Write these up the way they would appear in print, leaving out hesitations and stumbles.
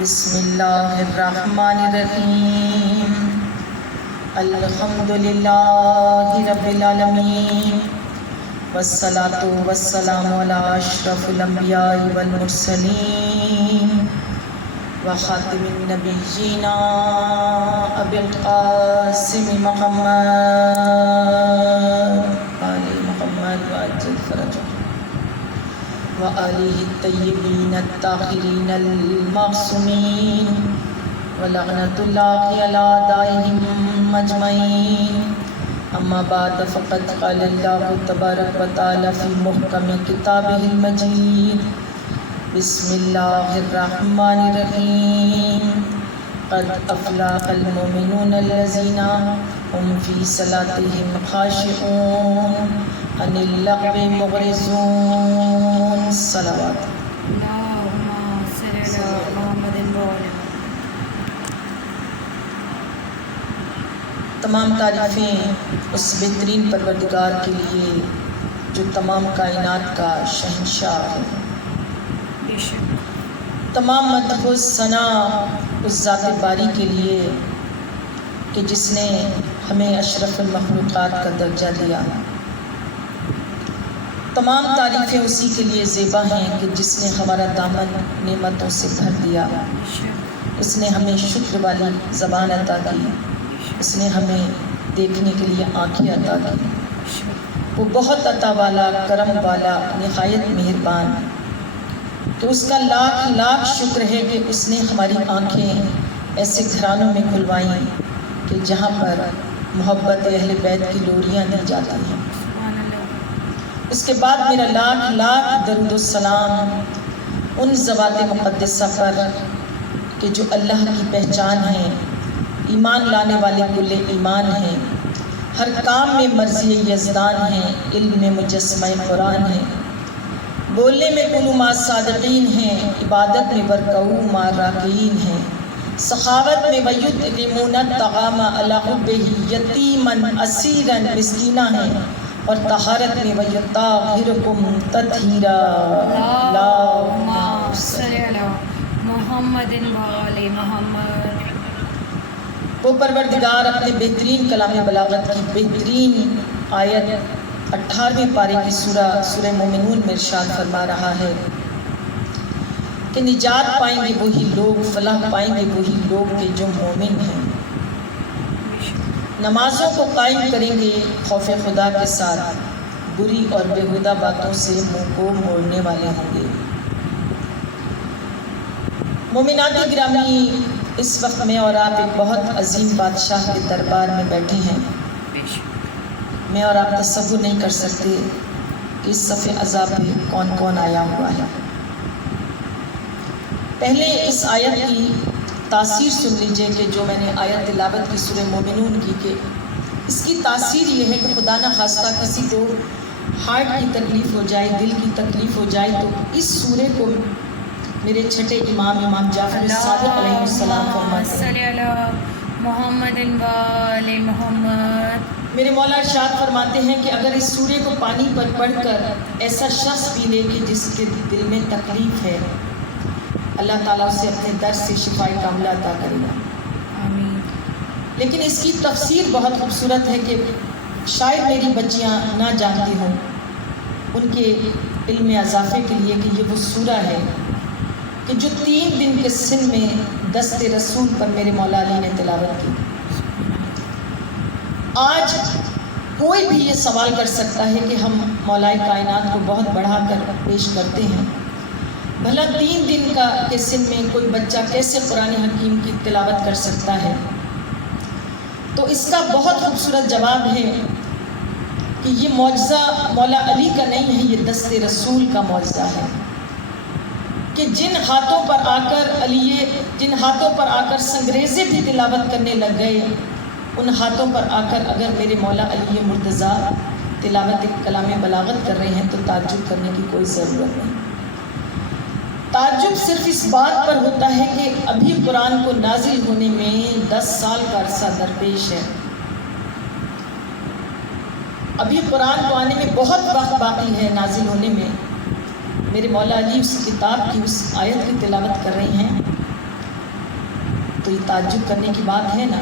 بسم اللہ الرحمن الرحیم الحمد للہ رب العالمین والصلاة والسلام علی اشرف الانبیاء والمرسلین وخاتم النبیین ابی القاسم محمد آل محمد وعجل فرجہ وآلہ الطیبین الطاہرین المعصومین ولعنۃ اللہ علی اعدائہم اجمعین اما بعد فقد قال اللہ تبارک و تعالی فی محکم کتابہ المجید بسم اللہ الرحمن الرحیم قد افلاح المؤمنون الذین هم فی صلاتہم خاشعون عن اللغو معرضون صلوات اللہم صلی علی محمد وعلی تمام تعریفیں اس بہترین پروردگار کے لیے جو تمام کائنات کا شہنشاہ ہے۔ بے شک تمام مدح و ثنا اس ذات باری کے لیے کہ جس نے ہمیں اشرف المخلوقات کا درجہ دیا۔ تمام تعریفیں اسی کے لیے زیبا ہیں کہ جس نے ہمارا دامن نعمتوں سے بھر دیا۔ بے شک اس نے ہمیں شکر والی زبان عطا کی، اس نے ہمیں دیکھنے کے لیے آنکھیں عطا کی۔ وہ بہت عطا والا، کرم والا، نہایت مہربان، کہ اس کا لاکھ لاکھ شکر ہے کہ اس نے ہماری آنکھیں ایسے گھرانوں میں کھلوائیں کہ جہاں پر محبت اہل بیت کی لوریاں دی جاتی ہیں۔ سبحان اللہ۔ اس کے بعد میرا لاکھ لاکھ درود و سلام ان ذوات مقدسہ پر کہ جو اللہ کی پہچان ہیں، ایمان لانے والے کل ایمان ہیں، ہر کام میں مرضی یزدان ہیں، علم میں مجسمہ قرآن ہیں، بولنے میں کونوا مع صادقین ہیں، عبادت میں ورکعوا مع راکعین ہیں، سخاوت میں ویطعمون الطعام علی حبہ یتیما اسیرا مسکینا ہیں، اور طہارت میں ویطہرکم تطہیرا۔ اللہم صلی علی محمد وعلی محمد۔ وہ پروردگار اپنے بہترین کلام بلاغت کی بہترین آیت 18ویں پارے کی سورہ مومنون میں ارشاد فرما رہا ہے کہ نجات پائیں گے وہی لوگ، فلاح پائیں گے وہی لوگ کہ جو مومن ہیں، نمازوں کو قائم کریں گے خوف خدا کے ساتھ، بری اور بیہودہ باتوں سے منہ کو موڑنے والے ہوں گے۔ مومنات گرامی، اس وقت میں اور آپ ایک بہت عظیم بادشاہ کے دربار میں بیٹھے ہیں۔ میں اور آپ تصور نہیں کر سکتے کہ اس صف عذاب میں کون کون آیا ہوا ہے۔ پہلے اس آیت کی تاثیر سن لیجئے کہ جو میں نے آیت تلاوت کی سورہ مومنون کی، کہ اس کی تاثیر یہ ہے کہ خدا نہ خواستہ کسی کو ہارٹ کی تکلیف ہو جائے، دل کی تکلیف ہو جائے، تو اس سورہ کو میرے چھٹے امام جعفر الصادق علیہ السلام فرماتے ہیں۔ صلی علی محمد وعلی محمد۔ میرے مولا ارشاد فرماتے ہیں کہ اگر اس سورے کو پانی پر پڑھ کر ایسا شخص پی لے کہ جس کے دل میں تکلیف ہے، اللہ تعالیٰ اسے اپنے در سے شفائے کاملہ عطا کرے گا۔ آمین۔ لیکن اس کی تفسیر بہت خوبصورت ہے کہ شاید میری بچیاں نہ جانتی ہوں، ان کے علم اضافے کے لیے کہ یہ وہ سورہ ہے کہ جو 3 دن کے سن میں دست رسول پر میرے مولا علی نے تلاوت کی۔ آج کوئی بھی یہ سوال کر سکتا ہے کہ ہم مولا کائنات کو بہت بڑھا کر پیش کرتے ہیں، بھلا 3 دن کے سن میں کوئی بچہ کیسے قرآن حکیم کی تلاوت کر سکتا ہے؟ تو اس کا بہت خوبصورت جواب ہے کہ یہ معجزہ مولا علی کا نہیں ہے، یہ دست رسول کا معجزہ ہے کہ جن ہاتھوں پر آ کر سنگریزے بھی تلاوت کرنے لگ گئے، ان ہاتھوں پر آ کر اگر میرے مولا علی مرتضیٰ تلاوت کلام بلاغت کر رہے ہیں تو تعجب کرنے کی کوئی ضرورت نہیں۔ تعجب صرف اس بات پر ہوتا ہے کہ ابھی قرآن کو نازل ہونے میں 10 سال کا عرصہ درپیش ہے، ابھی قرآن کو آنے میں بہت وقت باقی ہے نازل ہونے میں۔ میرے مولا علی اس کتاب کی اس آیت کی تلاوت کر رہی ہیں تو یہ تعجب کرنے کی بات ہے نا۔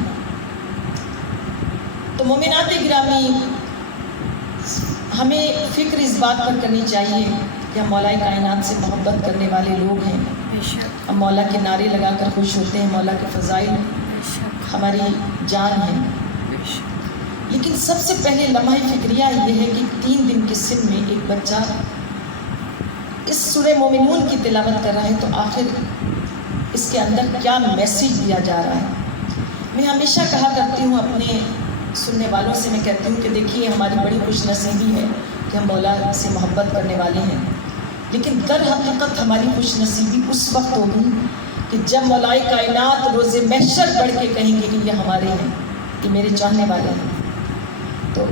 تو مومنات گرامی، ہمیں فکر اس بات پر کرنی چاہیے کہ ہم مولا کائنات سے محبت کرنے والے لوگ ہیں۔ بے شک، ہم مولا کے نعرے لگا کر خوش ہوتے ہیں، مولا کے فضائل بے شک، ہماری جان ہے۔ بے شک، لیکن سب سے پہلے لمحہ فکریہ یہ ہے کہ 3 دن کے سن میں ایک بچہ اس سورہ مومنون کی تلاوت کر رہا ہے، تو آخر اس کے اندر کیا میسیج دیا جا رہا ہے۔ میں ہمیشہ کہا کرتی ہوں اپنے سننے والوں سے، میں کہتی ہوں کہ دیکھیے ہماری بڑی خوش نصیبی ہے کہ ہم مولا سے محبت کرنے والے ہیں، لیکن در حقیقت ہماری خوش نصیبی اس وقت ہوگی کہ جب مولا کائنات روز محشر بڑھ کے کہیں گے کہ یہ ہمارے ہیں، یہ میرے چاہنے والے ہیں۔ تو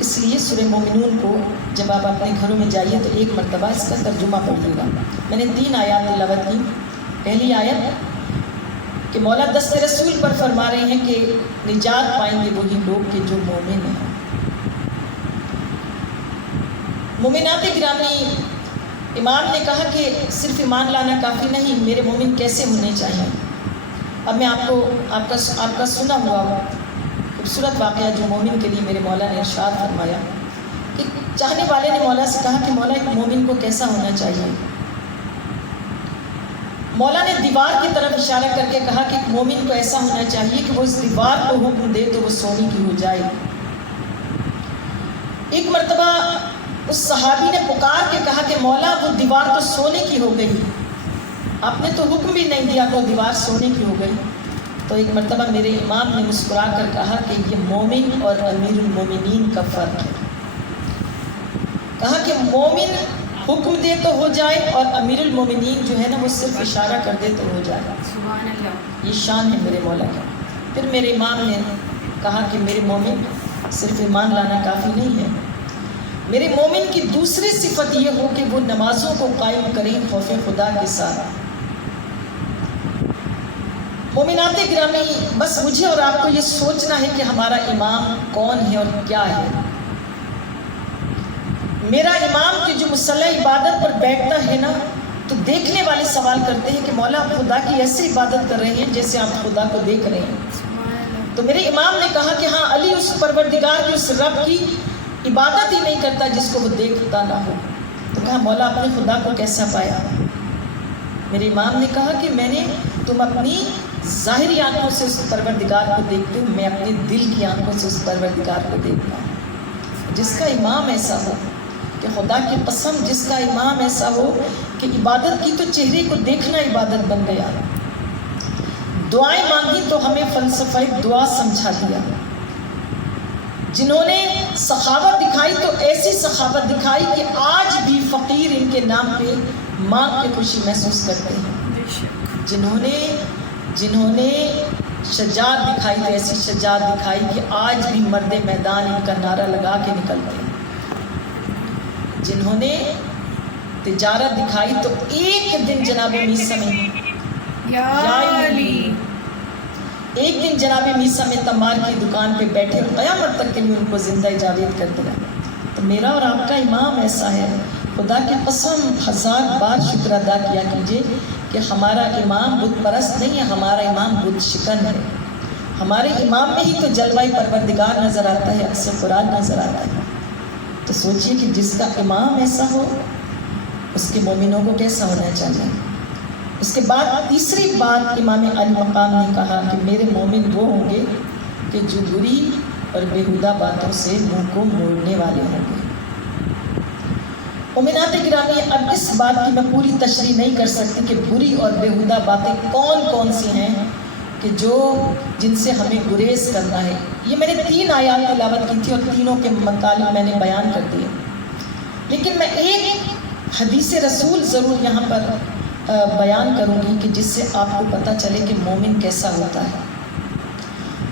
اس لیے سورہ مومنون کو جب آپ اپنے گھروں میں جائیے تو ایک مرتبہ اس کا ترجمہ پڑھیے گا۔ میں نے 3 آیات تلاوت کی۔ پہلی آیت کہ مولا دست رسول پر فرما رہے ہیں کہ نجات پائیں گے وہی لوگ کہ جو مومن ہیں۔ مومنات گرامی، امام نے کہا کہ صرف ایمان لانا کافی نہیں، میرے مومن کیسے ہونے چاہیے۔ اب میں آپ کا سنا ہوا خوبصورت واقعہ جو مومن کے لیے میرے مولا نے ارشاد فرمایا کہ چاہنے والے نے مولا سے کہا کہ مولا ایک مومن کو کیسا ہونا چاہیے۔ مولا نے دیوار کی طرف اشارہ کر کے کہا کہ ایک مومن کو ایسا ہونا چاہیے کہ وہ اس دیوار کو حکم دے تو وہ سونے کی ہو جائے۔ ایک مرتبہ اس صحابی نے پکار کے کہا کہ مولا وہ دیوار تو سونے کی ہو گئی، آپ نے تو حکم بھی نہیں دیا تو دیوار سونے کی ہو گئی۔ تو ایک مرتبہ میرے امام نے مسکرا کر کہا کہ یہ مومن اور امیر المومنین کا فرق ہے۔ کہا کہ مومن حکم دے تو ہو جائے اور امیر المومنین جو ہے نا وہ صرف اشارہ کر دے تو ہو جائے۔ سبحان اللہ، یہ شان ہے میرے مولا کی۔ پھر میرے امام نے کہا کہ میرے مومن صرف ایمان لانا کافی نہیں ہے، میرے مومن کی دوسری صفت یہ ہو کہ وہ نمازوں کو قائم کریں خوف خدا کے ساتھ۔ مومنات گرامی، بس مجھے اور آپ کو یہ سوچنا ہے کہ ہمارا امام کون ہے اور کیا ہے۔ میرا امام کی جو مصلی عبادت پر بیٹھتا ہے نا تو دیکھنے والے سوال کرتے ہیں کہ مولا آپ خدا کی ایسی عبادت کر رہے ہیں جیسے آپ خدا کو دیکھ رہے ہیں۔ سبحان اللہ، تو میرے امام نے کہا کہ ہاں علی اس پروردگار کی اس رب کی عبادت ہی نہیں کرتا جس کو وہ دیکھتا نہ ہو۔ تو کہا مولا اپنے خدا کو کیسا پایا؟ میرے امام نے کہا کہ میں نے تم اپنی ظاہری آنکھوں سے اس پروردگار کو دیکھتے ہو، میں اپنے دل کی آنکھوں سے اس پروردگار کو دیکھتا ہوں۔ جس کا امام ایسا ہو کہ خدا کی قسم، جس کا امام ایسا ہو کہ عبادت کی تو چہرے کو دیکھنا عبادت بن گیا، دعائیں مانگی تو ہمیں فلسفہ دعا سمجھا دیا، جنہوں نے سخاوت دکھائی تو ایسی سخاوت دکھائی کہ آج بھی فقیر ان کے نام پہ مانگ کے خوشی محسوس کرتے ہیں، بے شک، جنہوں نے شجاعت دکھائی تو ایسی شجاعت دکھائی کہ آج بھی مرد میدان ان کا نعرہ لگا کے نکلتے ہیں، جنہوں نے تجارت دکھائی تو ایک دن جناب میسا میں یا علی، ایک دن جناب میسا میں تمار کی دکان پہ بیٹھے اور قیامت تک کے لیے ان کو زندہ جاوید کر دیا۔ تو میرا اور آپ کا امام ایسا ہے، خدا کی قسم 1000 بار شکر ادا کیا کیجئے کہ ہمارا امام بت پرست نہیں ہے، ہمارا امام بت شکن ہے۔ ہمارے امام میں ہی تو جلوہ پروردگار نظر آتا ہے، عکس قرآن نظر آتا ہے۔ تو سوچئے کہ جس کا امام ایسا ہو اس کے مومنوں کو کیسا ہونا چاہیے۔ اس کے بعد تیسری بات امام علی مقام نے کہا کہ میرے مومن وہ ہوں گے کہ جو بری اور بیہودہ باتوں سے منہ کو موڑنے والے ہوں گے۔ مومنات گرامی، اب اس بات کی میں پوری تشریح نہیں کر سکتی کہ بری اور بیہودہ باتیں کون کون سی ہیں کہ جن سے ہمیں گریز کرنا ہے۔ یہ میں نے 3 آیات تلاوت کی تھی اور تینوں کے مطالب میں نے بیان کر دیے، لیکن میں ایک حدیث رسول ضرور یہاں پر بیان کروں گی کہ جس سے آپ کو پتہ چلے کہ مومن کیسا ہوتا ہے۔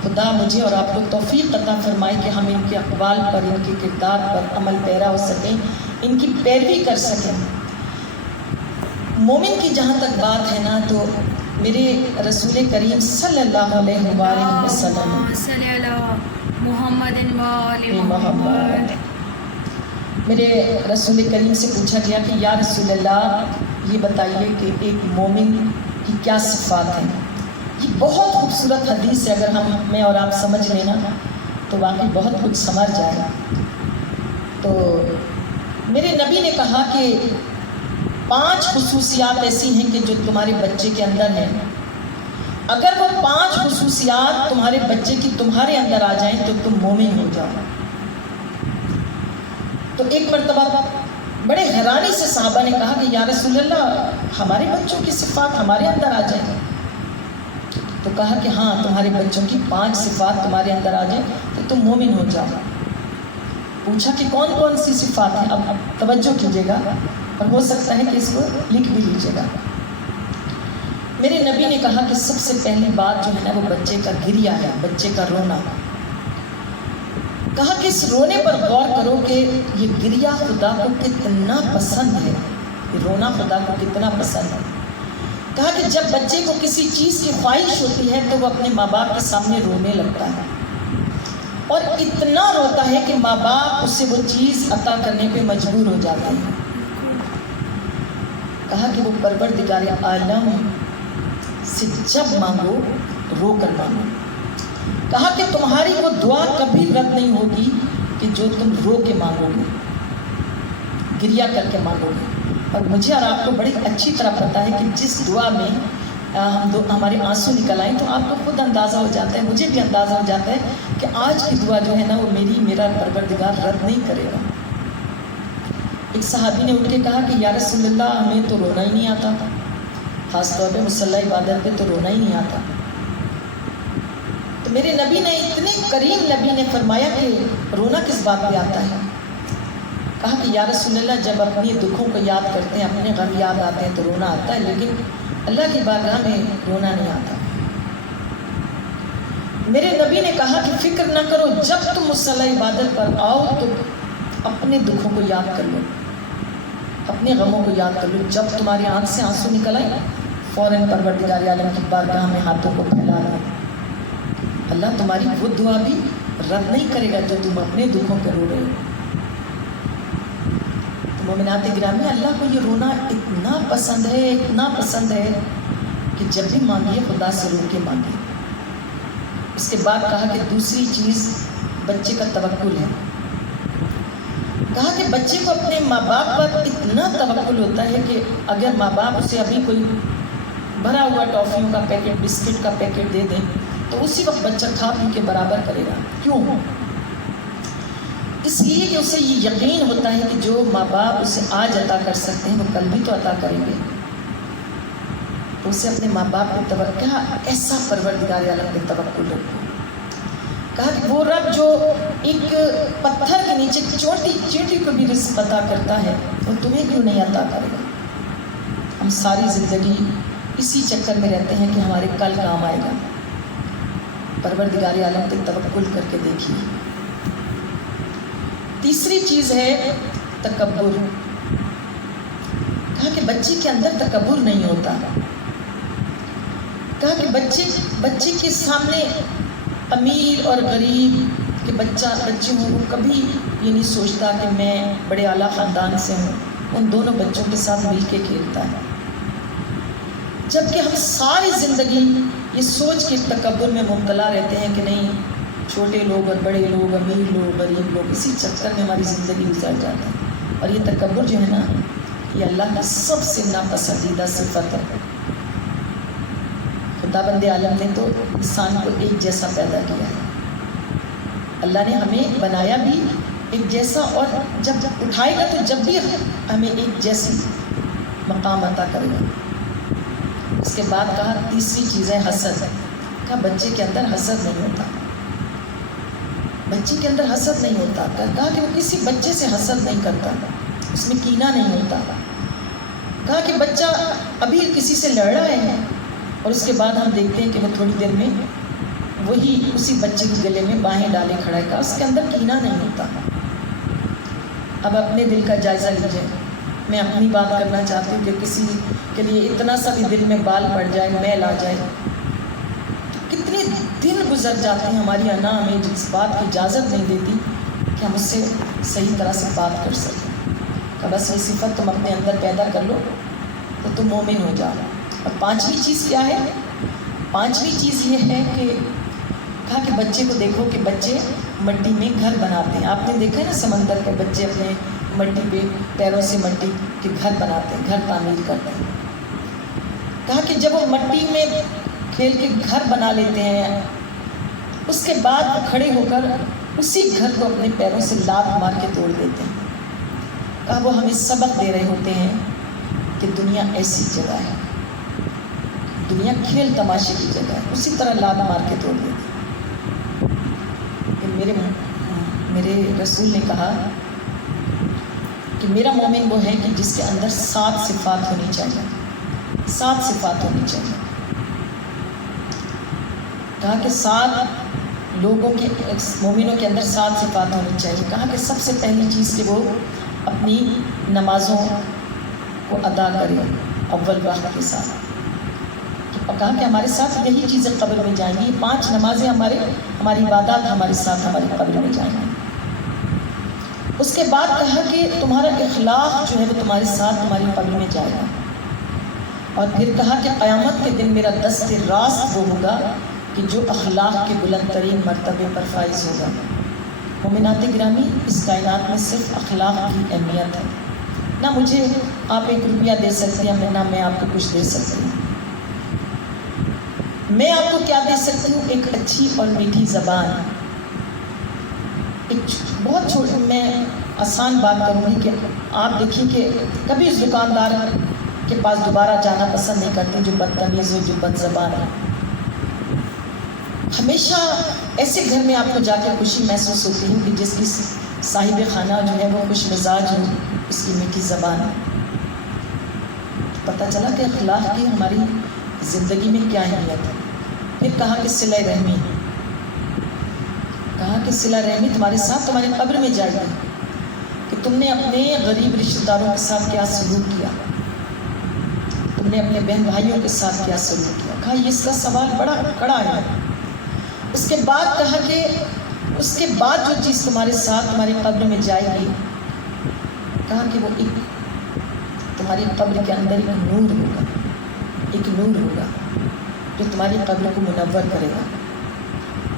خدا مجھے اور آپ کو توفیق عطا فرمائے کہ ہم ان کے اقوال پر، ان کے کردار پر عمل پیرا ہو سکیں، ان کی پیروی کر سکیں۔ مومن کی جہاں تک بات ہے نا تو میرے رسول کریم صلی اللہ علیہ وآلہ وسلم صلی اللہ محمد و آل محمد، میرے رسول کریم سے پوچھا گیا کہ یا رسول اللہ یہ بتائیے کہ ایک مومن کی کیا صفات ہیں۔ یہ بہت خوبصورت حدیث ہے، اگر میں اور آپ سمجھ لینا تو واقعی بہت کچھ سمجھ جائے. تو میرے نبی نے کہا کہ 5 خصوصیات ایسی ہیں کہ جو تمہارے بچے کے اندر ہیں، اگر وہ 5 خصوصیات تمہارے بچے کی تمہارے اندر آ جائیں تو تم مومن ہو جاؤ. تو ایک مرتبہ بڑے حیرانی سے صحابہ نے کہا کہ یا رسول اللہ، ہمارے بچوں کی صفات ہمارے اندر آ جائیں. تو کہا کہ ہاں، تمہارے بچوں کی 5 صفات تمہارے اندر آ جائیں تو تم مومن ہو جاؤ. پوچھا کہ کون کون سی صفات ہیں؟ اب توجہ کیجیے گا، اور ہو سکتا ہے کہ اس کو لکھ بھی لیجیے گا. میرے نبی نے کہا کہ سب سے پہلی بات جو ہے نا، وہ بچے کا گریہ ہے، بچے کا رونا. کہا کہ اس رونے پر غور کرو کہ یہ گریہ خدا کو کتنا پسند ہے، یہ رونا خدا کو کتنا پسند ہے. کہا کہ جب بچے کو کسی چیز کی خواہش ہوتی ہے تو وہ اپنے ماں باپ کے سامنے رونے لگتا ہے، اور اتنا روتا ہے کہ ماں باپ اسے وہ چیز عطا کرنے پہ مجبور ہو جاتے ہیں. کہا کہ وہ پروردگار عالم سے جب مانگو رو کر مانگو. کہا کہ تمہاری وہ دعا کبھی رد نہیں ہوگی کہ جو تم رو کے مانگو گے، گریہ کر کے مانگو گے. اور مجھے اور آپ کو بڑی اچھی طرح پتہ ہے کہ جس دعا میں ہمارے آنسو نکل آئیں تو آپ کو خود اندازہ ہو جاتا ہے، مجھے بھی اندازہ ہو جاتا ہے کہ آج کی دعا جو ہے نا، وہ میرا پروردگار رد نہیں کرے گا. ایک صحابی نے اٹھ کے کہا کہ یا رسول اللہ، ہمیں تو رونا ہی نہیں آتا، خاص طور پہ مصلی عبادت پہ تو رونا ہی نہیں آتا. تو میرے نبی نے، اتنے کریم نبی نے فرمایا کہ رونا کس بات پہ آتا ہے؟ کہا کہ یا رسول اللہ، جب اپنی دکھوں کو یاد کرتے ہیں، اپنے غم یاد آتے ہیں تو رونا آتا ہے، لیکن اللہ کی بارگاہ میں رونا نہیں آتا. میرے نبی نے کہا کہ فکر نہ کرو، جب تم مصلی عبادت پر آؤ تو اپنے دکھوں کو یاد کر لو، اپنے غموں کو یاد کر لو. جب تمہاری آنکھ سے آنسو نکل آئے، فوراً پروردگار عالم کی بارگاہ میں ہاتھوں کو پھیلا لو. اللہ تمہاری وہ دعا بھی رد نہیں کرے گا جو تم اپنے دکھوں پہ رو رہے ہو. مومنات گرامی، اللہ کو یہ رونا اتنا پسند ہے، اتنا پسند ہے کہ جب بھی مانگیے خدا سے رو کے مانگیے. اس کے بعد کہا کہ دوسری چیز بچے کا توکل ہے. کہا کہ بچے کو اپنے ماں باپ پر اتنا توکل ہوتا ہے کہ اگر ماں باپ اسے ابھی کوئی بھرا ہوا ٹافیوں کا پیکٹ، بسکٹ کا پیکٹ دے دیں تو اسی وقت بچہ کھا پی کے برابر کرے گا. کیوں؟ اس لیے کہ اسے یہ یقین ہوتا ہے کہ جو ماں باپ اسے آج عطا کر سکتے ہیں وہ کل بھی تو عطا کریں گے. تو اسے اپنے ماں باپ پہ توقع، ایسا پروردگار عالم پہ توکل رکھو. کہا کہ وہ رب جو ایک پتھر کے نیچے چیونٹی کو بھی رزق عطا کرتا ہے، وہ تمہیں کیوں نہیں عطا کرے گا؟ ہم ساری زندگی اسی چکر میں رہتے ہیں کہ ہمارے کل کام آئے گا. پروردگار عالم پہ توکل کر کے دیکھیے. تیسری چیز ہے تکبر. کہا کہ بچے کے اندر تکبر نہیں ہوتا. کہا کہ بچے کے سامنے امیر اور غریب کے بچے ہوں، وہ کبھی یہ نہیں سوچتا کہ میں بڑے اعلیٰ خاندان سے ہوں. ان دونوں بچوں کے ساتھ مل کے کھیلتا ہے. جبکہ ہم ساری زندگی یہ سوچ کے تکبر میں مبتلا رہتے ہیں کہ نہیں، چھوٹے لوگ اور بڑے لوگ، امیر لوگ، غریب لوگ، اسی چکر میں ہماری زندگی گزر جاتی ہے. اور یہ تکبر جو ہے نا، یہ اللہ کی سب سے ناپسندیدہ صفت ہے. خدا بند عالم نے تو انسان کو ایک جیسا پیدا کیا ہے. اللہ نے ہمیں بنایا بھی ایک جیسا، اور جب اٹھائے گا تو جب بھی ہمیں ایک جیسی مقام عطا کرے گا. اس کے بعد کہا تیسری چیز ہے حسد. کہا بچے کے اندر حسد نہیں ہوتا، بچے کے اندر حسد نہیں ہوتا. کہا کہ وہ کسی بچے سے حسد نہیں کرتا، اس میں کینہ نہیں ہوتا. کہا کہ بچہ ابھی کسی سے لڑ رہا ہے اور اس کے بعد ہم دیکھتے ہیں کہ وہ تھوڑی دیر میں وہی اسی بچے کے گلے میں باہیں ڈالے کھڑا ہے. کہا اس کے اندر کینہ نہیں ہوتا. اب اپنے دل کا جائزہ لیجیے. میں اپنی بات کرنا چاہتی ہوں کہ کسی کے لیے اتنا سا بھی دل میں بال پڑ جائے، میل آ جائے، کتنے دن گزر جاتے ہیں ہماری انا ہمیں جس بات کی اجازت نہیں دیتی کہ ہم اس سے صحیح طرح سے بات کر سکیں. کہ بس یہ صفت تم اپنے اندر پیدا کر لو تو تم مومن ہو جاؤ. اور پانچویں چیز کیا ہے؟ 5ویں چیز یہ ہے کہ کہا کہ بچے کو دیکھو کہ بچے مٹی میں گھر بناتے ہیں. آپ نے دیکھا ہے نا سمندر کے بچے اپنے مٹی پہ پیروں سے مٹی کے گھر بناتے ہیں, گھر تعمیر کرتے ہیں. کہا کہ جب وہ مٹی میں کھیل کے گھر بنا لیتے ہیں, اس کے بعد وہ کھڑے ہو کر اسی گھر کو اپنے پیروں سے لات مار کے توڑ دیتے ہیں. کہا وہ ہمیں سبق دے رہے ہوتے ہیں کہ دنیا ایسی جگہ ہے, دنیا کھیل تماشے کی جگہ ہے, اسی طرح لات مار کے توڑ دیتے ہیں. میرے رسول نے کہا کہ میرا مومن وہ ہے کہ جس کے اندر 7 صفات ہونی چاہیے, 7 صفات ہونی چاہیے. کہا کہ 7 لوگوں کے مومنوں کے اندر 7 صفات ہونی چاہیے. کہا کہ سب سے پہلی چیز کہ وہ اپنی نمازوں کو ادا کرے اول وقت کے ساتھ. کہا کہ ہمارے ساتھ یہی چیزیں قبر میں جائیں گی, 5 نمازیں ہماری عبادات ہمارے ساتھ ہماری قبر میں جائیں گی. اس کے بعد کہا کہ تمہارا اخلاق جو ہے وہ تمہارے ساتھ تمہاری قبر میں جائے گا. اور پھر کہا کہ قیامت کے دن میرا دست راست وہ ہوگا کہ جو اخلاق کے بلند ترین مرتبے پر فائز ہوگا. مومنات گرامی, اس کائنات میں صرف اخلاق کی اہمیت ہے. نہ مجھے آپ 1 روپیہ دے سکتے ہیں, نہ میں آپ کو کچھ دے سکتی ہوں. میں آپ کو کیا دے سکتی ہوں؟ ایک اچھی اور میٹھی زبان. ایک بہت چھوٹی میں آسان بات کروں گی کہ آپ دیکھیے کہ کبھی اس دکاندار کے پاس دوبارہ جانا پسند نہیں کرتے جو بدتمیز ہو, جو بد زبان ہے. ہمیشہ ایسے گھر میں آپ کو جا کے خوشی محسوس ہوتی ہے کہ جس کی صاحب خانہ جو ہے وہ خوش مزاج ہو, اس کی میٹھی زبان ہے. پتہ چلا کہ اخلاق کی ہماری زندگی میں کیا اہمیت ہے. پھر کہا کہ صلہ رحمی, کہا کہ صلہ رحمی تمہارے ساتھ تمہاری قبر میں جائے گی کہ تم نے اپنے غریب رشتہ داروں کے ساتھ کیا سلوک کیا, تم نے اپنے بہن بھائیوں کے ساتھ کیا سلوک کیا. کہا یہ اس کا سوال بڑا کڑا ہے. اس کے بعد کہا کہ اس کے بعد جو چیز تمہارے ساتھ تمہاری قبر میں جائے گی, کہا کہ وہ ایک تمہاری قبر کے اندر ایک نور ہوگا, ایک نور ہوگا جو تمہاری قبر کو منور کرے گا.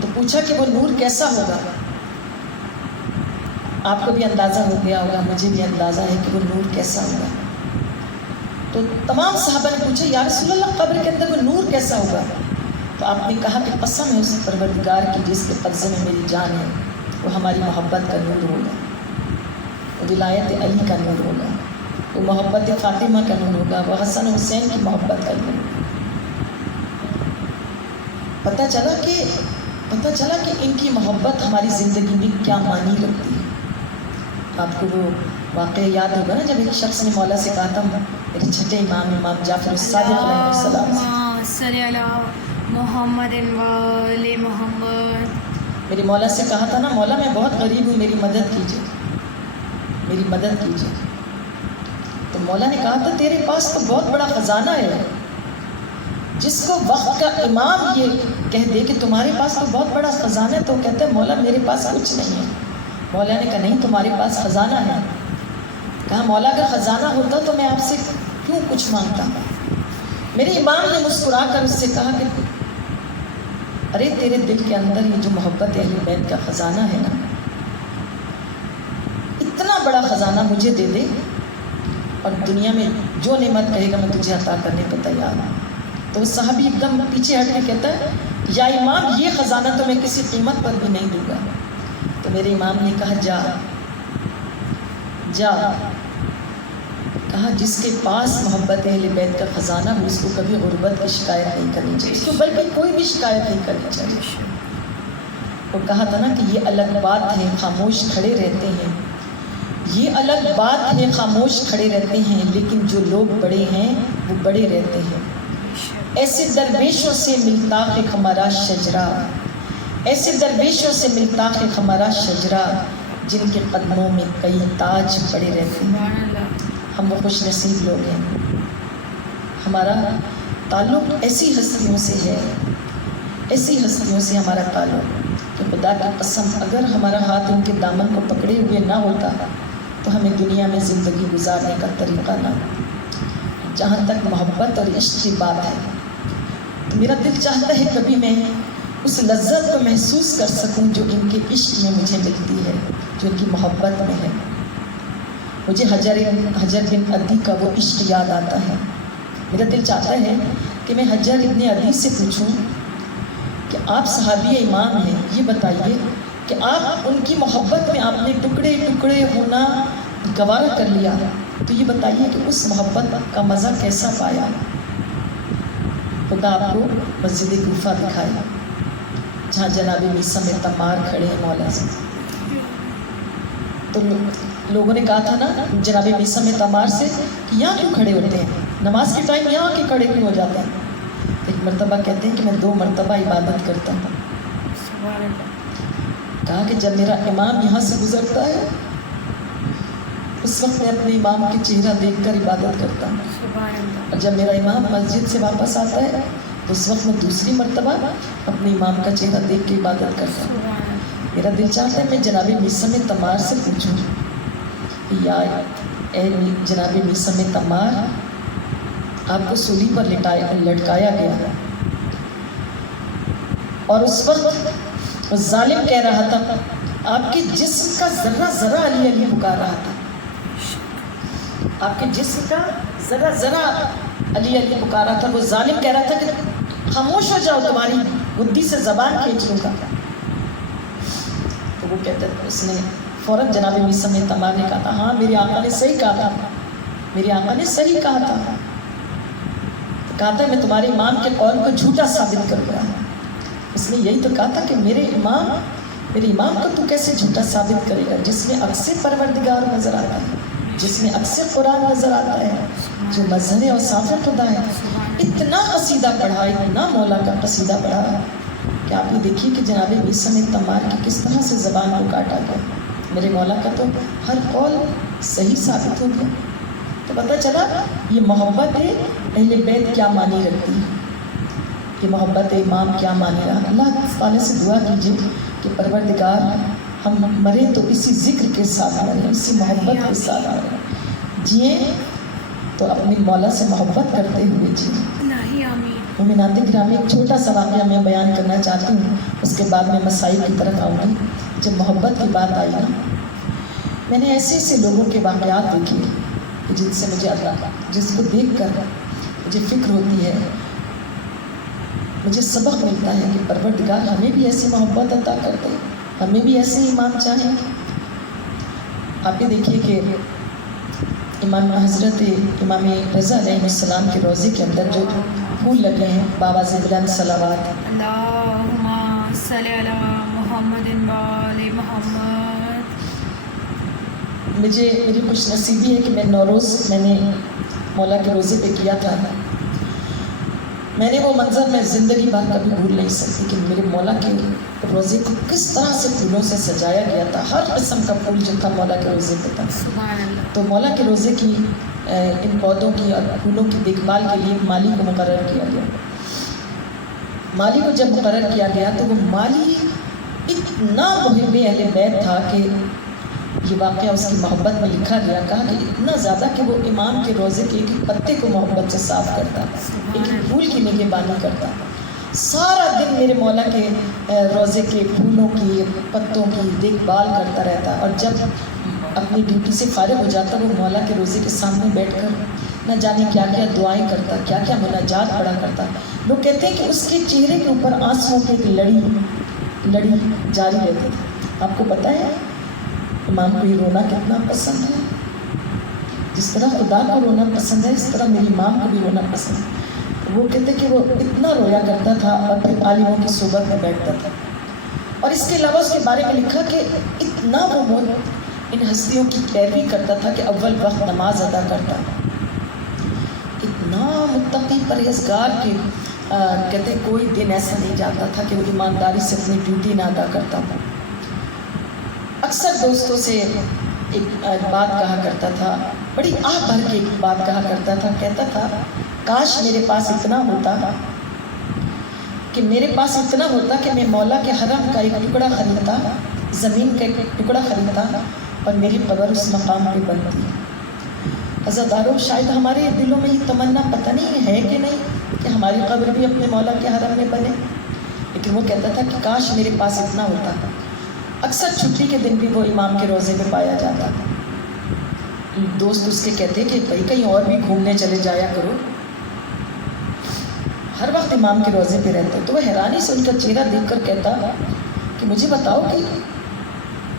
تو پوچھا کہ وہ نور کیسا ہوگا؟ آپ کو بھی اندازہ ہو گیا ہوگا, مجھے بھی اندازہ ہے کہ وہ نور کیسا ہوگا. تو تمام صحابہ نے پوچھا یا رسول اللہ قبر کے اندر وہ نور کیسا ہوگا؟ تو آپ نے کہا کہ قسم ہے اس پروردگار کی جس کے قبضے میں میری جان ہے, وہ ہماری محبت کا نور ہوگا, وہ ولایت علی کا نور ہوگا, وہ محبت فاطمہ کا نور ہوگا, وہ حسن حسین کی محبت کا نور ہوگا. پتہ چلا کہ ان کی محبت ہماری زندگی میں کیا معنی رکھتی ہے. آپ کو وہ واقعہ یاد ہوگا نا جب ایک شخص نے مولا سے کہا تھا, میرے چھٹے امام جعفر الصادق علیہ السلام صلی اللہ محمد وآل محمد, میرے مولا سے کہا تھا نا, مولا میں بہت غریب ہوں, میری مدد کیجیے, میری مدد کیجیے. تو مولا نے کہا تھا تیرے پاس تو بہت بڑا خزانہ ہے. جس کو وقت کا امام یہ کہہ دے کہ تمہارے پاس تو بہت بڑا خزانہ ہے, تو کہتے ہیں مولا میرے پاس کچھ نہیں ہے. مولا نے کہا نہیں, تمہارے پاس خزانہ ہے. کہا مولا اگر خزانہ ہوتا تو میں آپ سے کیوں کچھ مانگتا. میرے امام نے مسکرا کر اس سے کہا کہ ارے تیرے دل کے اندر یہ جو محبت اہل بیت کا خزانہ ہے نا, اتنا بڑا خزانہ مجھے دے دے اور دنیا میں جو نعمت کہے گا میں تجھے عطا کرنے کو تیار ہوں. تو وہ صحابی ایک دم پیچھے ہٹ کے کہتا ہے یا امام یہ خزانہ تو میں کسی قیمت پر بھی نہیں دوں گا. تو میرے امام نے کہا جا جا, کہا جس کے پاس محبت اہل بیت کا خزانہ ہو اس کو کبھی غربت کی شکایت نہیں کرنی چاہیے, اس کو بلکہ کوئی بھی شکایت نہیں کرنی چاہیے. وہ کہا تھا نا کہ یہ الگ بات ہے خاموش کھڑے رہتے ہیں, یہ الگ بات ہے خاموش کھڑے رہتے ہیں, لیکن جو لوگ بڑے ہیں وہ بڑے رہتے ہیں. ایسے درویشوں سے ملتا ہے ہمارا شجرا, ایسے درویشوں سے ملتا ہے ہمارا شجرا, جن کے قدموں میں کئی تاج پڑے رہتے ہیں. ہم وہ خوش نصیب لوگ ہیں, ہمارا تعلق ایسی ہستیوں سے ہے, ایسی ہستیوں سے ہمارا تعلق کہ خدا کی قسم اگر ہمارا ہاتھ ان کے دامن کو پکڑے ہوئے نہ ہوتا تو ہمیں دنیا میں زندگی گزارنے کا طریقہ نہ. جہاں تک محبت اور عشق کی بات ہے, تو میرا دل چاہتا ہے کبھی میں اس لذت کو محسوس کر سکوں جو ان کے عشق میں مجھے ملتی ہے، جو ان کی محبت میں ہے۔ مجھے حجر بن عدی کا وہ عشق یاد آتا ہے۔ میرا دل چاہتا ہے کہ میں حجر ابن عدی سے پوچھوں کہ آپ صحابی امام ہیں، یہ بتائیے کہ آپ ان کی محبت میں آپ نے ٹکڑے ٹکڑے ہونا گوارا کر لیا، تو یہ بتائیے کہ اس محبت کا مزہ کیسا پایا؟ خدا آپ کو مسجد کوفہ دکھائے جہاں جناب میثم تمار کھڑے ہیں مولا سے۔ تو لوگوں نے کہا تھا نا جناب میثم تمار سے کہ یہاں کیوں کھڑے ہوتے ہیں، نماز کے ٹائم یہاں کے کھڑے کیوں ہو جاتے ہیں؟ ایک مرتبہ کہتے ہیں کہ میں 2 مرتبہ عبادت کرتا ہوں۔ کہا کہ جب میرا امام یہاں سے گزرتا ہے اس وقت میں اپنے امام کے چہرہ دیکھ کر عبادت کرتا ہوں، اور جب میرا امام مسجد سے واپس آتا ہے تو اس وقت میں دوسری مرتبہ اپنے امام کا چہرہ دیکھ کے عبادت کرتا ہوں۔ میرا دل چاہتا ہے میں جناب میثم تمار سے پوچھوں کہ یا اے جناب میثم تمار، آپ کو سولی پر لٹکایا گیا اور اس وقت ظالم کہہ رہا تھا، آپ کے جسم کا ذرہ ذرہ علی علی پکار رہا تھا، آپ کے جسم کا ذرہ ذرہ علی علی پکارا تھا، وہ ظالم کہہ رہا تھا کہ خاموش ہو جاؤ، تمہاری بدھی سے زبان کھینچ لوں گا۔ تو وہ کہتے اس نے فوراً جناب میثم تمار نے کہا تھا، ہاں میرے آقا نے صحیح کہا تھا، میرے آقا نے صحیح کہا تھا، کہا تھا میں تمہارے امام کے قول کو جھوٹا ثابت کروں گا۔ اس نے یہی تو کہا تھا کہ میرے امام کو تو کیسے جھوٹا ثابت کرے گا جس میں اکثر پروردگار نظر آتا ہے، جس میں اکثر قرآن نظر آتا ہے، جو مظہر اور صافر خدا ہے۔ اتنا قصیدہ پڑھا، اتنا مولا کا قصیدہ پڑھا کہ آپ یہ دیکھیے کہ جناب میثم تمار کی کس طرح سے زبان کو کاٹا گیا۔ میرے مولا کا تو ہر قول صحیح ثابت ہو گیا۔ تو پتہ چلا یہ محبت اہل بیت کیا معنی رکھتی ہے، یہ محبت امام کیا معنی رہا۔ اللہ تعالیٰ سے دعا کیجیے کہ پروردگار ہم مرے تو اسی ذکر کے ساتھ مریں، اسی محبت کے ساتھ مریں، جئیں تو اپنے مولا سے محبت کرتے ہوئے جئیں۔ مومنات گرامی، ایک چھوٹا سا واقعہ میں بیان کرنا چاہتی ہوں، اس کے بعد میں مسائل کی طرف آؤں گی۔ جب محبت کی بات آئی نا، میں نے ایسے ایسے لوگوں کے واقعات دیکھے جن سے مجھے اللہ، جس کو دیکھ کر مجھے فکر ہوتی ہے، مجھے سبق ملتا ہے کہ پروردگار ہمیں بھی ایسی محبت عطا کرتے، ہمیں بھی ایسے امام چاہیں۔ آپ یہ دیکھیے کہ حضرت امام رضا علیہ السلام کے روضے کے اندر جو پھول لگے ہیں، بابا بلند صلوات اللہم صلی علی محمد و آل محمد۔ میری خوش نصیبی ہے کہ میں نوروز میں نے مولا کے روزے پہ کیا تھا۔ میں نے وہ منظر میں زندگی بھر کبھی بھول نہیں سکتی کہ میرے مولا کے روزے کو کس طرح سے پھولوں سے سجایا گیا تھا، ہر قسم کا پھول جو تھا مولا کے روزے پہ تھا۔ تو مولا کے روزے کی ان پودوں کی اور پھولوں کی دیکھ بھال کے لیے مالی کو مقرر کیا گیا۔ مالی کو جب مقرر کیا گیا تو وہ مالی اتنا محب اہل بیت تھا کہ یہ واقعہ اس کی محبت میں لکھا گیا، کہا کہ اتنا زیادہ کہ وہ امام کے روزے کے ایک پتے کو محبت سے صاف کرتا، ایک پھول کی نگہبانی کرتا، سارا دن میرے مولا کے روزے کے پھولوں کی، پتوں کی دیکھ بھال کرتا رہتا، اور جب اپنی ڈیوٹی سے فارغ ہو جاتا وہ مولا کے روزے کے سامنے بیٹھ کر نہ جانے کیا کیا دعائیں کرتا، کیا کیا مناجات پڑھا کرتا۔ لوگ کہتے ہیں کہ اس کے چہرے کے اوپر آنسوؤں کی ایک لڑی جاری رہتی تھی۔ آپ کو پتہ ہے امام کو یہ رونا کتنا پسند ہے؟ جس طرح خدا کو رونا پسند ہے، اس طرح میری امام کو بھی رونا پسند ہے۔ وہ کہتے کہ وہ اتنا رویا کرتا تھا اور پھر عالموں کی صحبت میں بیٹھتا تھا، اور اس کے علاوہ اس کے بارے میں لکھا کہ اتنا وہ ان ہستیوں کی پیروی کرتا تھا کہ اول وقت نماز ادا کرتا، اتنا متقی پرہیزگار کہ کہتے کوئی دن ایسا نہیں جاتا تھا کہ وہ ایمانداری سے اپنی ڈیوٹی نہ ادا کرتا تھا۔ اکثر دوستوں سے ایک بات کہا کرتا تھا، بڑی آہ بھر کے ایک بات کہا کرتا تھا، کہتا تھا کاش میرے پاس اتنا ہوتا کہ میں مولا کے حرم کا ایک ٹکڑا خریدتا، زمین کا ایک ٹکڑا خریدتا اور میری قبر اس مقام پہ بنتی۔ عزادارو، شاید ہمارے دلوں میں یہ تمنا پتہ نہیں ہے کہ نہیں، کہ ہماری قبر بھی اپنے مولا کے حرم میں بنے، لیکن وہ کہتا تھا کہ کاش میرے پاس اتنا ہوتا۔ اکثر چھٹی کے دن بھی وہ امام کے روضے میں پایا جاتا تھا۔ دوست اس کے کہتے کہ بھائی کہیں اور بھی گھومنے چلے جایا کرو، ہر وقت امام کے روضے پہ رہتے۔ تو وہ حیرانی سے ان کا چہرہ دیکھ کر کہتا کہ مجھے بتاؤ کہ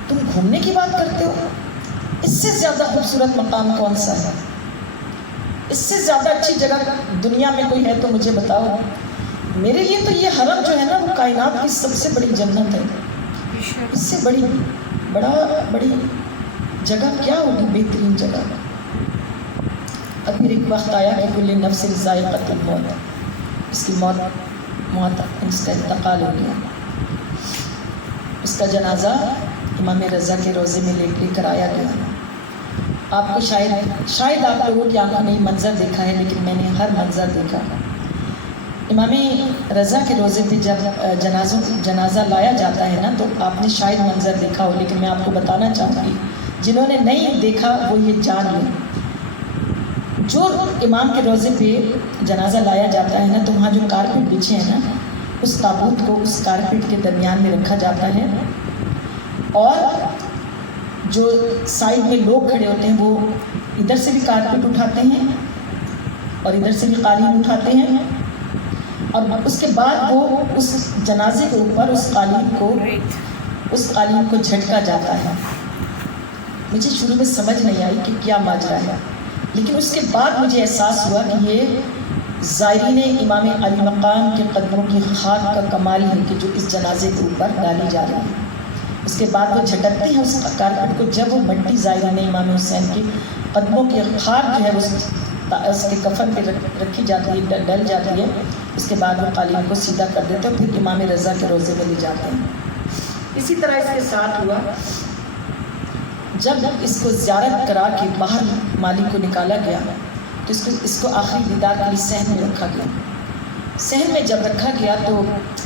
تم گھومنے کی بات کرتے ہو، اس سے زیادہ خوبصورت مقام کون سا ہے؟ اس سے زیادہ اچھی جگہ دنیا میں کوئی ہے تو مجھے بتاؤ۔ میرے لیے تو یہ حرم جو ہے نا وہ کائنات کی سب سے بڑی جنت ہے، اس سے بڑی جگہ کیا ہوگی، بہترین جگہ۔ اب پھر ایک وقت آیا کہ کل نفس ذائقۃ الموت، اس کی موت اس کا انتقال ہو گیا۔ اس کا جنازہ امام رضا کے روضے میں لے کر آیا گیا۔ آپ کو شاید آپ لوگوں کی آنکھوں نے منظر دیکھا ہے، لیکن میں نے ہر منظر دیکھا۔ امام رضا کے روضے پہ جب جنازہ لایا جاتا ہے نا تو آپ نے شاید منظر دیکھا ہو، لیکن میں آپ کو بتانا چاہوں گی، جنہوں نے نہیں دیکھا وہ یہ جان لیں۔ جو امام کے روضے پہ جنازہ لایا جاتا ہے نا تو وہاں جو کارپیٹ بچھے ہیں نا، اس تابوت کو اس کارپیٹ کے درمیان میں رکھا جاتا ہے، اور جو سائڈ میں لوگ کھڑے ہوتے ہیں وہ ادھر سے بھی کارپیٹ اٹھاتے ہیں اور ادھر سے بھی قالین اٹھاتے ہیں، اور اس کے بعد وہ اس جنازے کے اوپر اس قالین کو جھٹکا جاتا ہے۔ مجھے شروع میں سمجھ نہیں آئی کہ کیا ماجرا ہے، لیکن اس کے بعد مجھے احساس ہوا کہ یہ زائرین امام علی مقام کے قدموں کی خاک کا کمال ہے کہ جو اس جنازے کے اوپر ڈالی جا رہی ہے۔ اس کے بعد وہ جھٹکتے ہیں اس کارپیٹ کو، جب وہ مٹی زائرین امام حسین کی قدموں کی خاک جو ہے اس کے کفن پہ رکھی جاتی ہے، ڈل جاتی ہے، اس کے بعد وہ قالین کو سیدھا کر دیتے ہیں، پھر امام رضا کے روضے میں لے جاتے ہیں۔ اسی طرح اس کے ساتھ ہوا جب اس کو زیارت کرا کے باہر مالک کو نکالا گیا تو اس کو آخری دیدار کے لیے صحن میں رکھا گیا۔ صحن میں جب رکھا گیا تو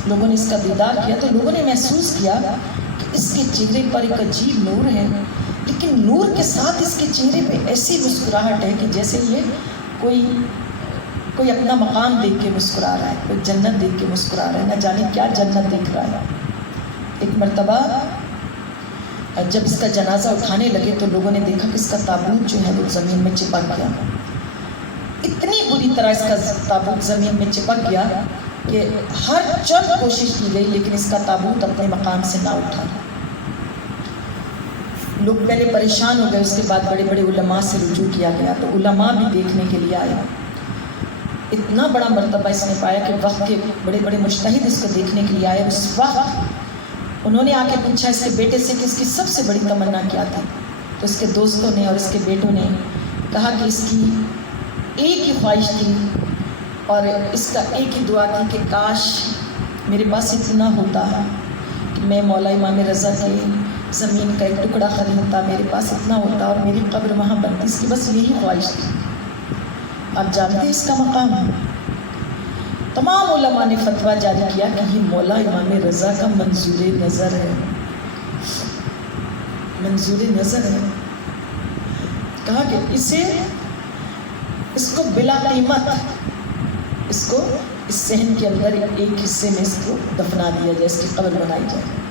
لوگوں نے اس کا دیدار کیا تو لوگوں نے محسوس کیا کہ اس کے چہرے پر ایک عجیب نور ہے، لیکن نور کے ساتھ اس کے چہرے پہ ایسی مسکراہٹ ہے کہ جیسے یہ کوئی اپنا مقام دیکھ کے مسکرا رہا ہے، کوئی جنت دیکھ کے مسکرا رہا ہے، نہ جانے کیا جنت دیکھ رہا ہے۔ ایک مرتبہ جب اس کا جنازہ اٹھانے لگے تو لوگوں نے دیکھا کہ اس کا تابوت جو ہے وہ زمین میں چپک گیا۔ اتنی بری طرح اس کا تابوت زمین میں چپک گیا کہ ہر چند کوشش کی گئی لیکن اس کا تابوت اپنے مقام سے نہ اٹھا۔ لوگ پہلے پریشان ہو گئے، اس کے بعد بڑے بڑے علماء سے رجوع کیا گیا تو علماء بھی دیکھنے کے لیے آئے۔ اتنا بڑا مرتبہ اس نے پایا کہ وقت کے بڑے بڑے مجتہد اس کو دیکھنے کے لیے آئے۔ اس وقت انہوں نے آ کے پوچھا اس کے بیٹے سے کہ اس کی سب سے بڑی تمنا کیا تھی، تو اس کے دوستوں نے اور اس کے بیٹوں نے کہا کہ اس کی ایک ہی خواہش تھی اور اس کا ایک ہی دعا تھی کہ کاش میرے پاس اتنا ہوتا کہ میں مولا امام رضا کے زمین کا ایک ٹکڑا خریدتا، میرے پاس اتنا ہوتا اور میری قبر وہاں بنتی۔ اس کی بس یہی خواہش تھی۔ آپ جانتے ہیں اس کا مقام ہے۔ تمام علماء نے فتویٰ جاری کیا کہ یہ مولا امام رضا کا منظور نظر ہے، منظور نظر ہے۔ کہا کہ اس کو بلا قیمت اس صحن کے اندر ایک حصے میں اس کو دفنا دیا جائے، اس کی قبر بنائی جائے۔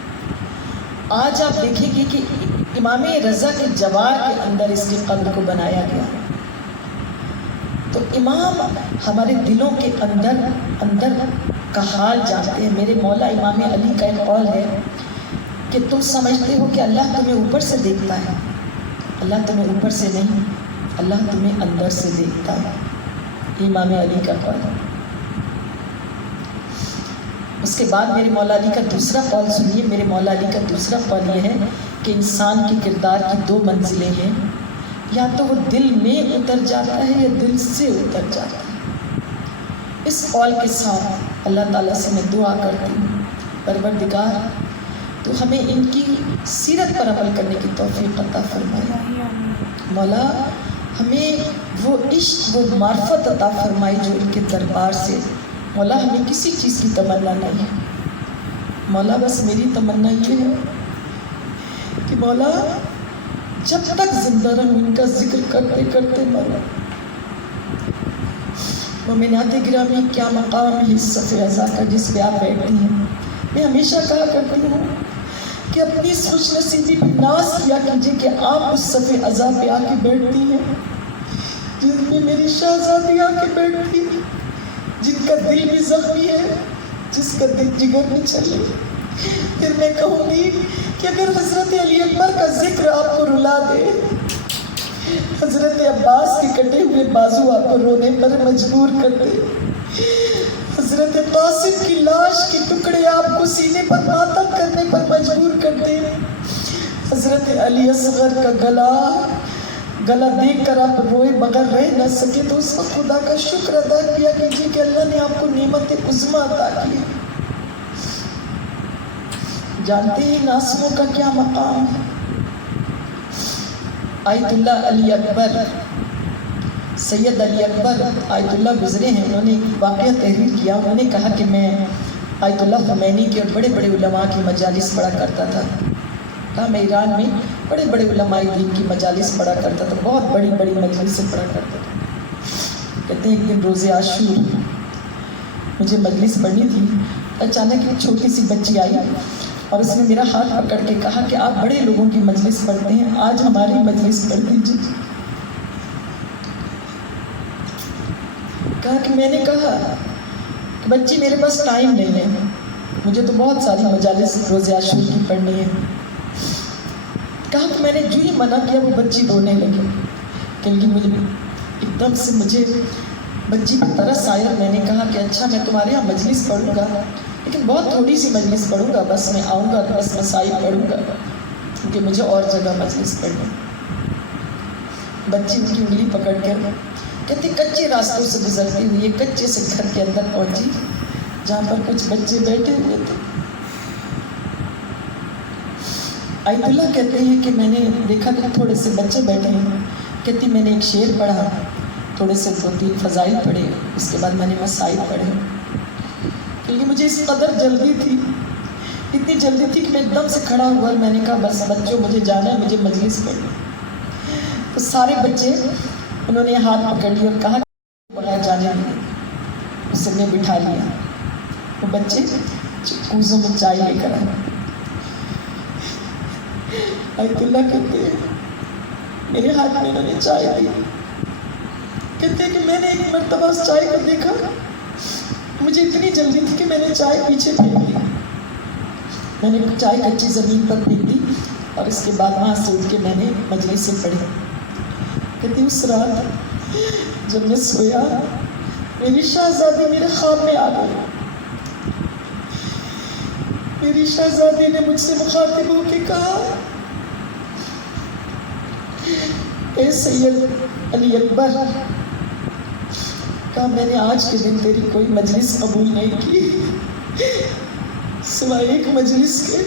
آج آپ دیکھیں گے کہ امام رضا کے جوار کے اندر اس کی قبر کو بنایا گیا۔ تو امام ہمارے دلوں کے اندر کا حال جانتے ہیں۔ میرے مولا امام علی کا ایک قول ہے کہ تم سمجھتے ہو کہ اللہ تمہیں اوپر سے دیکھتا ہے، اللہ تمہیں اوپر سے نہیں، اللہ تمہیں اندر سے دیکھتا ہے۔ امام علی کا قول ہے۔ اس کے بعد میرے مولا علی کا دوسرا قول سنیے۔ میرے مولا علی کا دوسرا قول یہ ہے کہ انسان کے کردار کی دو منزلیں ہیں، یا تو وہ دل میں اتر جاتا ہے یا دل سے اتر جاتا ہے۔ اس قول کے ساتھ اللہ تعالیٰ سے میں دعا کرتی ہوں، پروردگار تو ہمیں ان کی سیرت پر عمل کرنے کی توفیق عطا فرمائے۔ مولا ہمیں وہ عشق، وہ معرفت عطا فرمائے جو ان کے دربار سے۔ مولا ہمیں کسی چیز کی تمنا نہیں ہے، مولا بس میری تمنا یہ ہے کہ مولا جب تک زندہ رہوں ان کا ذکر کرتے کرتے مولا مومنات گرامی، کیا مقام ہے اس صف عزا کا جس پہ آپ بیٹھتی ہیں. میں ہمیشہ کہا کرتی ہوں کہ اپنی اس خوش نصیبی پہ ناز کیا کیجیے کہ آپ اس صف عزا پہ آ کے بیٹھتی ہیں جن پہ میری شہزادی آ کے بیٹھتی ہے، جن کا دل بھی زخمی ہے، جس کا دل جگر میں چلے. پھر میں کہوں گی کہ اگر حضرت علی اکبر کا ذکر آپ کو رلا دے، حضرت عباس کے کٹے ہوئے بازو آپ کو رونے پر مجبور کر دے، حضرت قاسم کی لاش کے ٹکڑے آپ کو سینے پر ماتم کرنے پر مجبور کر دے، حضرت علی اصغر کا گلا دیکھ کر آپ روئے بغیر رہ نہ سکے، تو اس وقت خدا کا شکر ادا کیا کیجیے کہ اللہ نے آپ کو نعمت عظمیٰ عطا کی. جانتے ہیں ناصروں کا کیا مقام ہے؟ آیت اللہ علی اکبر، سید علی اکبر آیت اللہ گزرے ہیں، انہوں نے ایک واقعہ تحریر کیا. انہوں نے کہا کہ میں آیت اللہ خمینی کے اور بڑے بڑے علماء کی مجالس پڑھا کرتا تھا. کہا میں ایران میں بڑے بڑے علماء دین کی مجالس پڑھا کرتا تھا، بہت بڑی بڑی مجلسیں پڑھا کرتا تھا. کہتے ہیں ایک دن روز عاشور مجھے مجلس پڑھنی تھی. اچانک ایک چھوٹی سی بچی آئی اور اس نے میرا ہاتھ پکڑ کے کہا کہ آپ بڑے لوگوں کی مجلس پڑھتے ہیں، آج ہماری مجلس پڑھ دیجیے. کہا کہ میں نے کہا کہ بچی میرے پاس ٹائم نہیں ہے، مجھے تو بہت ساری مجالس روز عاشور کی پڑھنی ہے. کہا کہ میں نے جو ہی منع کیا وہ بچی رونے لگی، کیونکہ ایک دم سے مجھے بچی پر ترس آیا. میں نے کہا کہ اچھا میں تمہارے یہاں مجلس پڑھوں گا، لیکن بہت تھوڑی سی مجلس پڑھوں گا، بس میں آؤں گا تو بس مسائل پڑھوں گا کیونکہ مجھے اور جگہ مجلس پڑھنی. بچی ان کی انگلی پکڑ کر کہتی کچے راستوں سے گزرتی ہوئی ایک کچے سے گھر کے اندر پہنچی جہاں پر کچھ بچے بیٹھے ہوئے تھے. آیت اللہ کہتے ہیں کہ میں نے دیکھا کہ تھوڑے سے بچے بیٹھے ہیں. کہتی میں نے ایک شعر پڑھا، تھوڑے سے 2-3 فضائل پڑھے، اس کے بعد میں نے مسائل پڑھے. کیونکہ مجھے اس قدر جلدی تھی، اتنی جلدی تھی کہ میں ایک دم سے کھڑا ہوا اور میں نے کہا بس بچوں مجھے جانا ہے، مجھے مجلس پڑھنی. تو سارے بچے انہوں نے ہاتھ پکڑ لیا اور کہا بغیر جانے لگے. اسے نے بٹھا لیا. وہ بچے کوزوں میں چائے لے کر آئے. آیت اللہ کہتے ہیں میرے ہاتھ میں انہوں نے چائے دی. کہتے ہیں کہ میں نے ایک مرتبہ اس چائے کو دیکھا، مجھے اتنی جلدی تھی کہ میں نے چائے پیچھے پھینک دی. میں نے چائے کچی زمین پر پھینک دی اور اس کے بعد وہاں سے اٹھ کے میں نے مجلس سے پڑھی. کہتی اس رات جب میں سویا میری شہزادی میرے خواب میں آ گئی. میری شہزادی نے مجھ سے مخاطب ہو کے کہا اے سید علی اکبر، کہا میں نے آج کے دن تیری کوئی مجلس قبول نہیں کی سوائے ایک مجلس کے.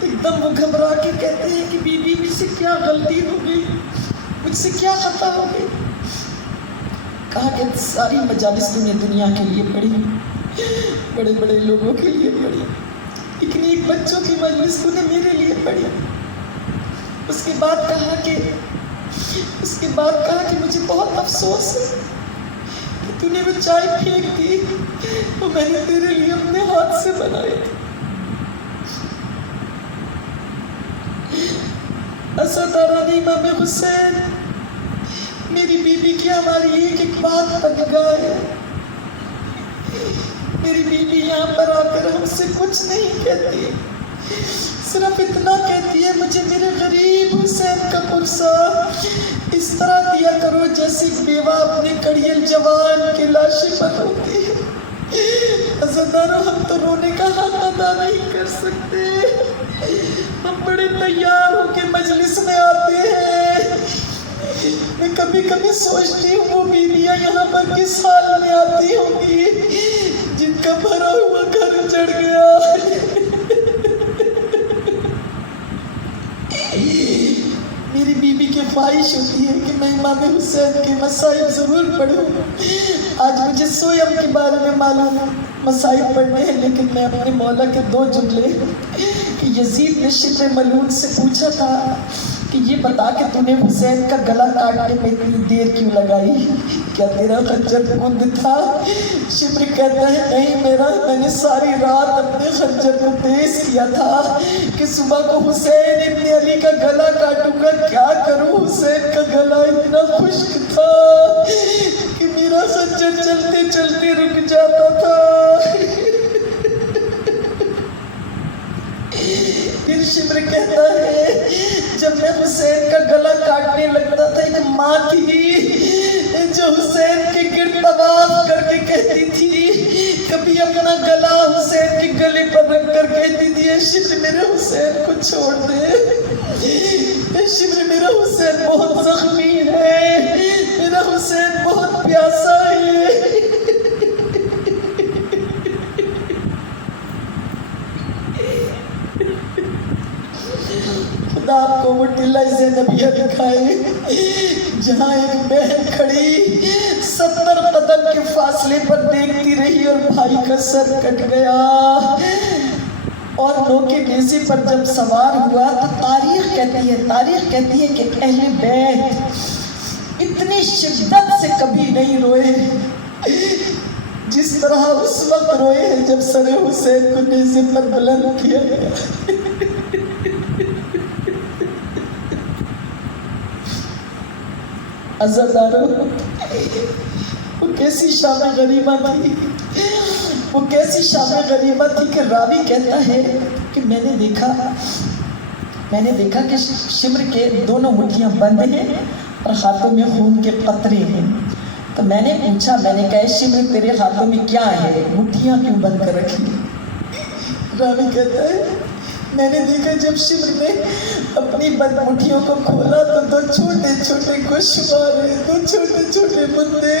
ایک دم وہ گھبرا کے کہتے ہیں کہ بی بی مجھ سے کیا غلطی ہو گئی، مجھ سے کیا خطا ہو گئی. کہا کہ ساری مجالس تم نے دنیا کے لیے پڑھی، بڑے بڑے لوگوں کے لیے پڑھی، لیکن ایک بچوں کی مجلس تو نے میرے لیے پڑھی. اس کے بعد کہا کہ مجھے بہت افسوس ہے کہ تو نے وہ چائے پھینک دی، وہ میں نے تیرے لیے اپنے ہاتھ سے بنائی. اسداران امام حسین، میری بیوی کی ہماری ایک ایک بات پر نگاہ ہے. میری بیوی یہاں پر آ کر ہم سے کچھ نہیں کہتی، صرف اتنا کہتی ہے مجھے میرے غریب حسین کا پرسہ اس طرح دیا کرو جیسی بیوہ اپنے کڑیل جوان کے لاشے پر ہوتی ہے. عزیزانو، ہم تو رونے کا حق ادا نہیں کر سکتے، ہم بڑے تیار ہو کے مجلس میں آتے ہیں. میں کبھی کبھی سوچتی ہوں وہ بیویاں یہاں پر کس حال میں آتی ہوں گی جن کا بھرا ہوا گھر جڑ گیا. میری بیوی کی خواہش ہوتی ہے کہ میں امام حسین کے مسائل ضرور پڑھوں. آج مجھے سویم کے بارے میں معلوم مسائل پڑھنے ہیں، لیکن میں اپنے مولا کے 2 جملے کہ یزید نے شبر ملعون سے پوچھا تھا کہ یہ بتا کہ تو نے حسین کا گلا کاٹنے میں اتنی دیر کیوں لگائی؟ کیا تیرا خنجر کند تھا؟ شمر کہتا ہے نہیں میں نے ساری رات اپنے خنجر کو تیز کیا تھا کہ صبح کو حسین ابن علی کا گلا کاٹوں گا. کیا کروں، حسین کا گلا اتنا خشک تھا کہ میرا خنجر چلتے چلتے رک جاتا تھا. پھر شمر کہتا ہے جب میں حسین کا گلا کاٹنے لگتا تھا، ایک ماں تھی جو حسین کے گرد طواف کر کے کہتی تھی، کبھی اپنا گلا حسین کے گلے پر رکھ کر کہتی تھی اے شمر میرے حسین کو چھوڑ دے، اے شمر میرا حسین بہت زخمی ہے، میرا حسین بہت پیاسا ہے. خدا آپ کو وہ ٹلہ زینبیہ دکھائے جہاں ایک بہن کھڑی 70 قدم کے فاصلے پر دیکھتی رہی اور بھائی کا سر کٹ گیا، اور نو کے نیزے پر جب سوار ہوا تو تاریخ کہتی ہے کہ اہل بیت اتنی شدت سے کبھی نہیں روئے جس طرح اس وقت روئے ہیں جب سر حسین کو نیزے پر بلند کیا گیا. عزادارو، وہ کیسی شام غریبہ تھی، وہ کیسی شام غریبہ تھی کہ راوی کہتا ہے کہ میں نے دیکھا کہ شمر کے دونوں مٹھیاں بند ہیں اور ہاتھوں میں خون کے قطرے ہیں. تو میں نے پوچھا، میں نے کہا شمر تیرے ہاتھوں میں کیا ہے، مٹھیاں کیوں بند کر رکھی؟ راوی کہتا ہے میں نے دیکھا جب شمر نے اپنی بند مٹھیوں کو کھولا تو دو چھوٹے چھوٹے گوشوارے، دو چھوٹے چھوٹے بندے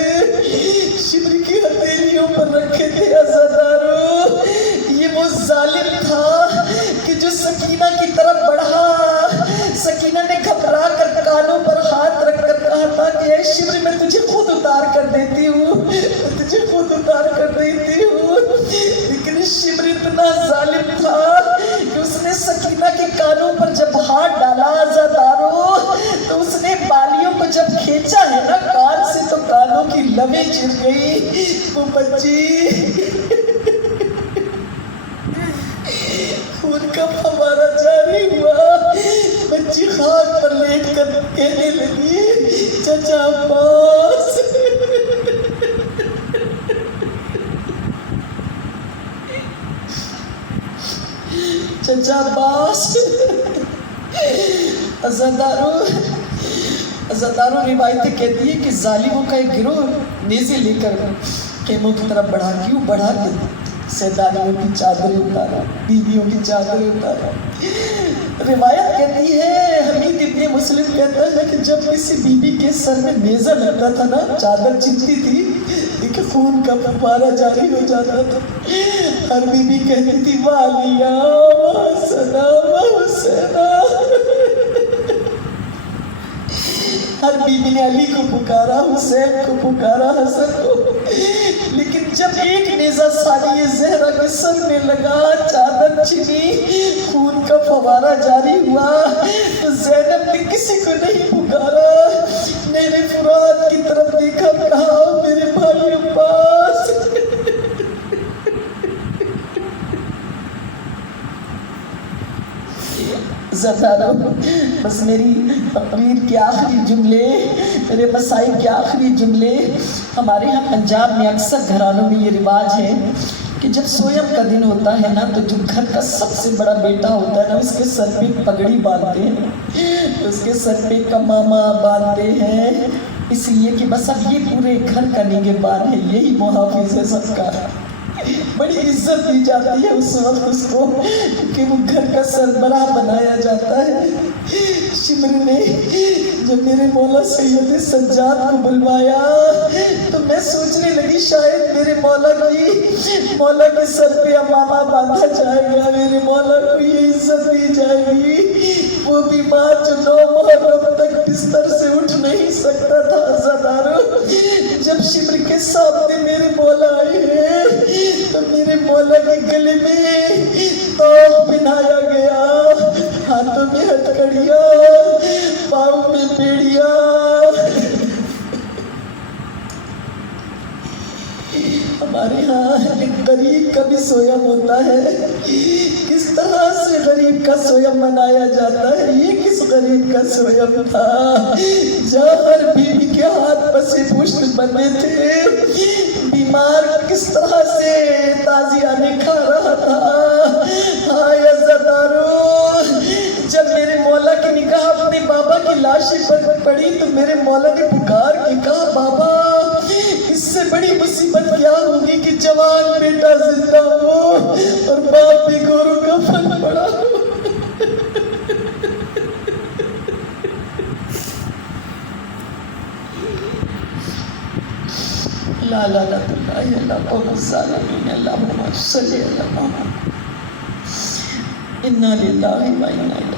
شمر کی ہتھیلیوں پر رکھے تھے. عزادارو، یہ وہ ظالم تھا کہ جو سکینہ کی طرف بڑھا. سکینہ نے گھبرا کر کانوں پر ہاتھ رکھ کر کہا تھا کہ اے شمر میں تجھے خود اتار کر دیتی ہوں، لیکن شمر اتنا ظالم تھا کہ اس نے سکینہ کے کانوں پر جب ہاتھ ڈالا عزادارو تو اس نے بالیوں کو جب کھینچا ہے نا کان سے تو کانوں کی لبیں چر گئی. وہ بچی خون کا فوارہ جاری ہوا، بچی خاک پر لیٹ کر کہنے لگی چچا عباس، چچا عباس. عزادارو روایتیں کہتی ہے کہ ظالموں کا ایک گروہ نیزے لے کر خیموں کی طرف بڑھا. کیوں بڑھا کے سیدانیوں کی چادریں اتارا، بیویوں کی چادریں اتارا. روایت کہتی ہے، حمید ابن مسلم کہتا ہے کہ جب کسی بیوی کے سر میں نیزہ لگتا تھا نا، چادر چنتی تھی کہ خون کا فوارہ جاری ہو جاتا تھا. ہر بیوی کہتی تھی والیہ حسنا حسینا. ہر بیوی نے علی کو پکارا، حسین کو پکارا، حسن کو. لیکن جب ایک نیزہ ثانیہ زہرا کے سر میں لگا، چادر چھنی، خون کا فوارہ جاری ہوا تو زینب نے کسی کو نہیں پکارا. میرے فرات کی طرف دیکھا، کہا میرے بھائی عباس. زدارو، بس میری تقریر کے آخری جملے، میرے مسائل کے آخری جملے. ہمارے ہاں پنجاب میں اکثر گھرانوں میں یہ رواج ہے کہ جب سویم کا دن ہوتا ہے نا تو جو گھر کا سب سے بڑا بیٹا ہوتا ہے نا اس کے سر پہ پگڑی باندھتے ہیں، اس کے سر پہ کمامہ باندھتے ہیں، اس لیے کہ بس اب یہ پورے گھر کا نگہبان ہے، یہی محافظ ہے سب کا. بڑی عزت دی جاتی ہے اس وقت اس کو کہ وہ گھر کا سربراہ بنایا جاتا ہے. شمر نے جب میرے مولا سید سجاد کو بلوایا تو میں سوچنے لگی شاید میرے مولا کے سر پہ امامہ باندھا جائے گا، میرے مولا کو یہ عزت دی جائے گی. وہ بیمار جو 9 محرم تک بستر سے اٹھ نہیں سکتا تھا. عزادارو، جب شمر کے سامنے میرے مولا آئے ہیں تو میرے مولا کے گلے میں توق پہنایا گیا، ہاتھوں میں ہتھکڑیاں ہمارے ہاں ایک غریب کا بھی سویم ہوتا ہے، کس طرح سے غریب کا سویم منایا جاتا ہے؟ یہ کس غریب کا سویم تھا جہاں ہر بیوی کے ہاتھ پسے پشت بندے تھے؟ بیمار کس طرح سے تازیانے کھا رہا تھا؟ ہائے عزتدارو، جب میرے مولا کی نگاہ اپنے بابا کی لاشی پر پڑی تو میرے مولا نے پکار کے کہا، بابا اس سے بڑی مصیبت کیا ہوگی کہ جوان بیٹا زندہ ہو اور باپ بھی گورو کا پھل پڑا ہو۔ لا لا لا اللہ اللہ قوم الظالمین اللہم صلی اللہ انا للہ و انا الیہ